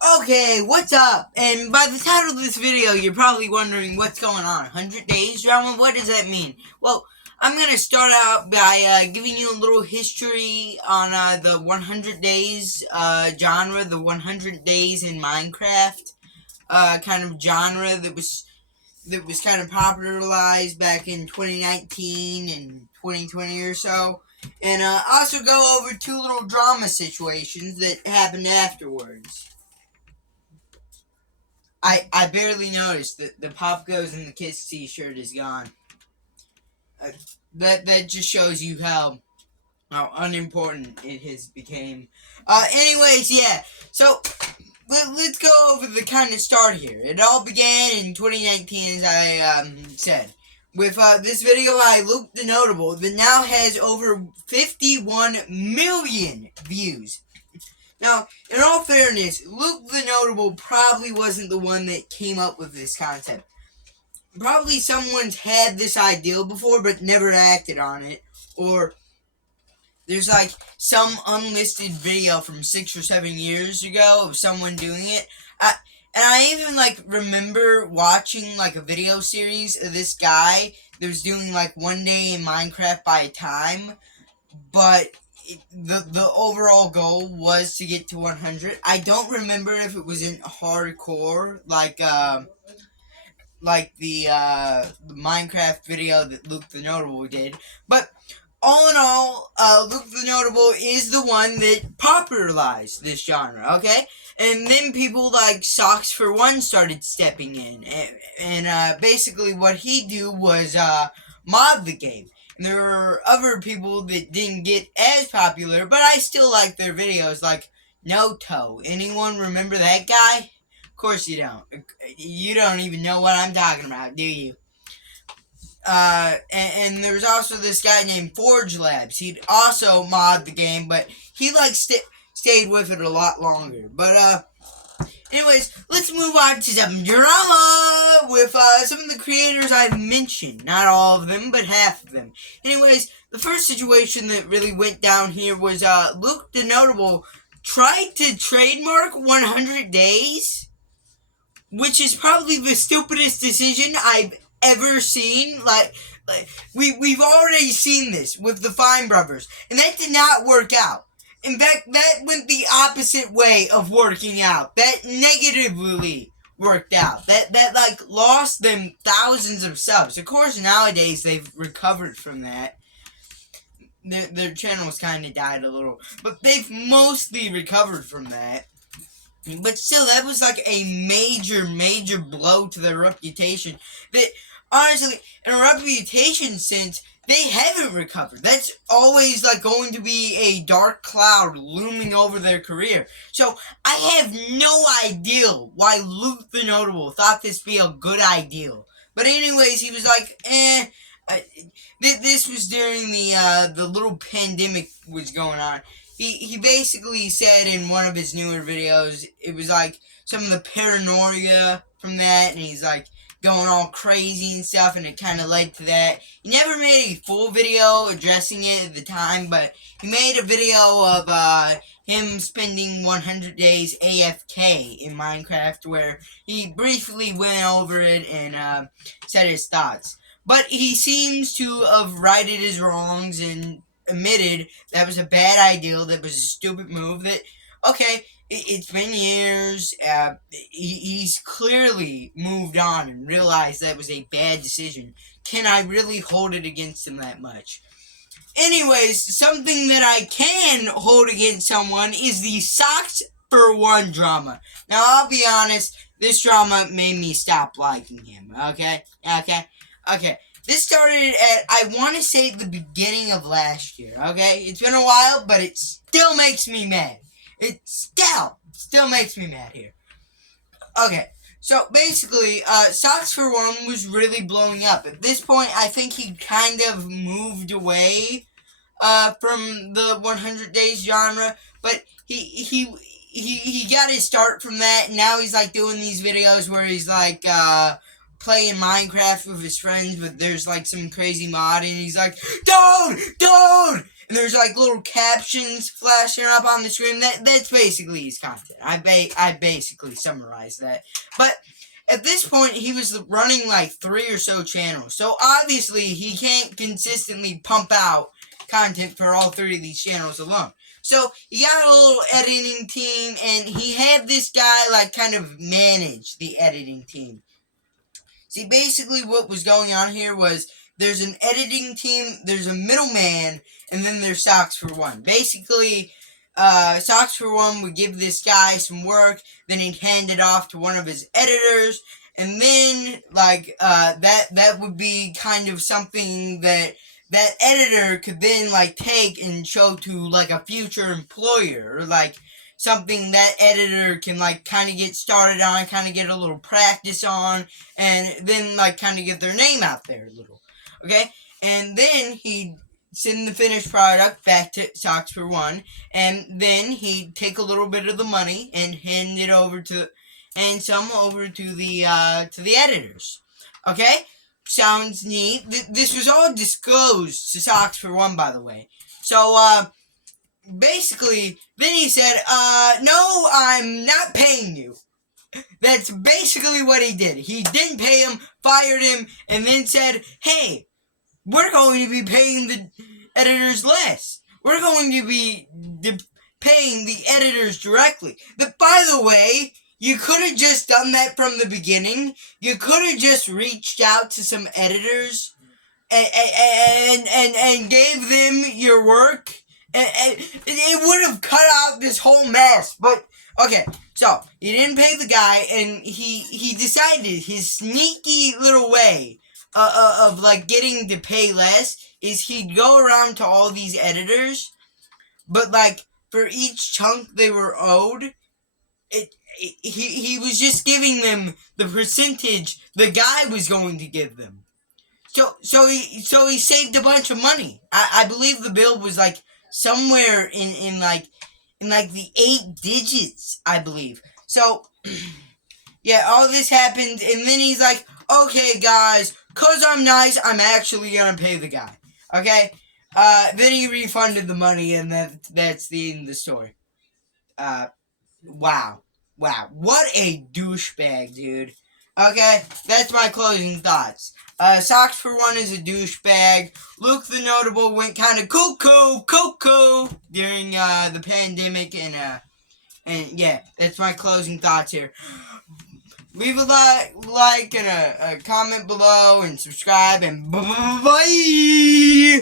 Okay, what's up? And by the title of this video, you're probably wondering what's going on. 100 days drama? What does that mean? Well, I'm going to start out by giving you a little history on the 100 days genre, the 100 days in Minecraft kind of genre that was kind of popularized back in 2019 and 2020 or so. And also go over two little drama situations that happened afterwards. I barely noticed that the Pop Goes and the Kiss t-shirt is gone. That just shows you how unimportant it has became. Anyways, yeah. So let's go over the kind of start here. It all began in 2019, as I said. With this video by Luke the Notable that now has over 51 million views. Now, in all fairness, Luke the Notable probably wasn't the one that came up with this concept. Probably someone's had this idea before but never acted on it. Or there's like some unlisted video from 6 or 7 years ago of someone doing it. And I even like remember watching like a video series of this guy that was doing like one day in Minecraft by a time. But the overall goal was to get to 100. I don't remember if it was in hardcore, like the Minecraft video that Luke the Notable did. But all in all, Luke the Notable is the one that popularized this genre, okay? And then people like Socks for One started stepping in. And basically what he do was mod the game. And there were other people that didn't get as popular, but I still like their videos, like Noto. Anyone remember that guy? Of course you don't. You don't even know what I'm talking about, do you? And there was also this guy named Forge Labs. He'd also mod the game, but he like stayed with it a lot longer. But anyways, let's move on to some drama with some of the creators I've mentioned. Not all of them, but half of them. Anyways, the first situation that really went down here was Luke the Notable tried to trademark 100 days, which is probably the stupidest decision I've ever seen. Like we've already seen this with the Fine Brothers, and that did not work out. In fact, that went the opposite way of working out. That negatively worked out. That like lost them thousands of subs. Of course, nowadays they've recovered from that. Their channels kind of died a little, but they've mostly recovered from that. But still, that was like a major blow to their reputation. That, honestly, in a reputation sense, they haven't recovered. That's always like going to be a dark cloud looming over their career. So, I have no idea why Luke the Notable thought this be a good idea. But anyways, he was like, this was during the little pandemic was going on. He basically said in one of his newer videos, it was like some of the paranoia from that, and he's like going all crazy and stuff, and it kind of led to that. He never made a full video addressing it at the time, but he made a video of him spending 100 days AFK in Minecraft, where he briefly went over it and said his thoughts. But he seems to have righted his wrongs and admitted that was a bad idea, that was a stupid move, that, okay, it's been years, he's clearly moved on and realized that was a bad decision. Can I really hold it against him that much? Anyways, something that I can hold against someone is the Socks for One drama. Now, I'll be honest, this drama made me stop liking him, okay? This started at, I want to say, the beginning of last year, okay? It's been a while, but it still makes me mad. It still makes me mad here. Okay, so basically, Socks for One was really blowing up. At this point, I think he kind of moved away from the 100 Days genre, but he got his start from that, and now he's like doing these videos where he's like playing Minecraft with his friends, but there's like some crazy mod, and he's like, dude, and there's like little captions flashing up on the screen. That's basically his content. I basically summarized that. But at this point, he was running like 3 or so channels. So obviously, he can't consistently pump out content for all 3 of these channels alone. So he got a little editing team, and he had this guy like kind of manage the editing team. See, basically what was going on here was there's an editing team, there's a middleman, and then there's Socks for One. Basically, Socks for One would give this guy some work, then he'd hand it off to one of his editors, and then like that would be kind of something that editor could then like take and show to like a future employer, or like something that editor can like kind of get started on, kind of get a little practice on, and then like kind of get their name out there a little. Okay? And then he'd send the finished product back to Socks for One, and then he'd take a little bit of the money and hand it over to, and some over to the editors. Okay? Sounds neat. This was all disclosed to Socks for One, by the way. So, basically, then he said, no, I'm not paying you. That's basically what he did. He didn't pay him, fired him, and then said, hey, we're going to be paying the editors less. We're going to be paying the editors directly. But by the way, you could have just done that from the beginning. You could have just reached out to some editors and gave them your work. And it would have cut out this whole mess. But, okay, so, he didn't pay the guy, and he decided his sneaky little way of like, getting to pay less is he'd go around to all these editors, but, like, for each chunk they were owed, he was just giving them the percentage the guy was going to give them. So he saved a bunch of money. I believe the bill was like somewhere in the 8 digits, I believe. So yeah, all this happened, and then he's like, okay guys, cause I'm nice, I'm actually gonna pay the guy. Okay? Then he refunded the money, and that's the end of the story. Wow. What a douchebag, dude. Okay, that's my closing thoughts. Socks for One is a douchebag. Luke the Notable went kind of cuckoo during the pandemic, and yeah, that's my closing thoughts here. Leave a like and a comment below, and subscribe, and bye.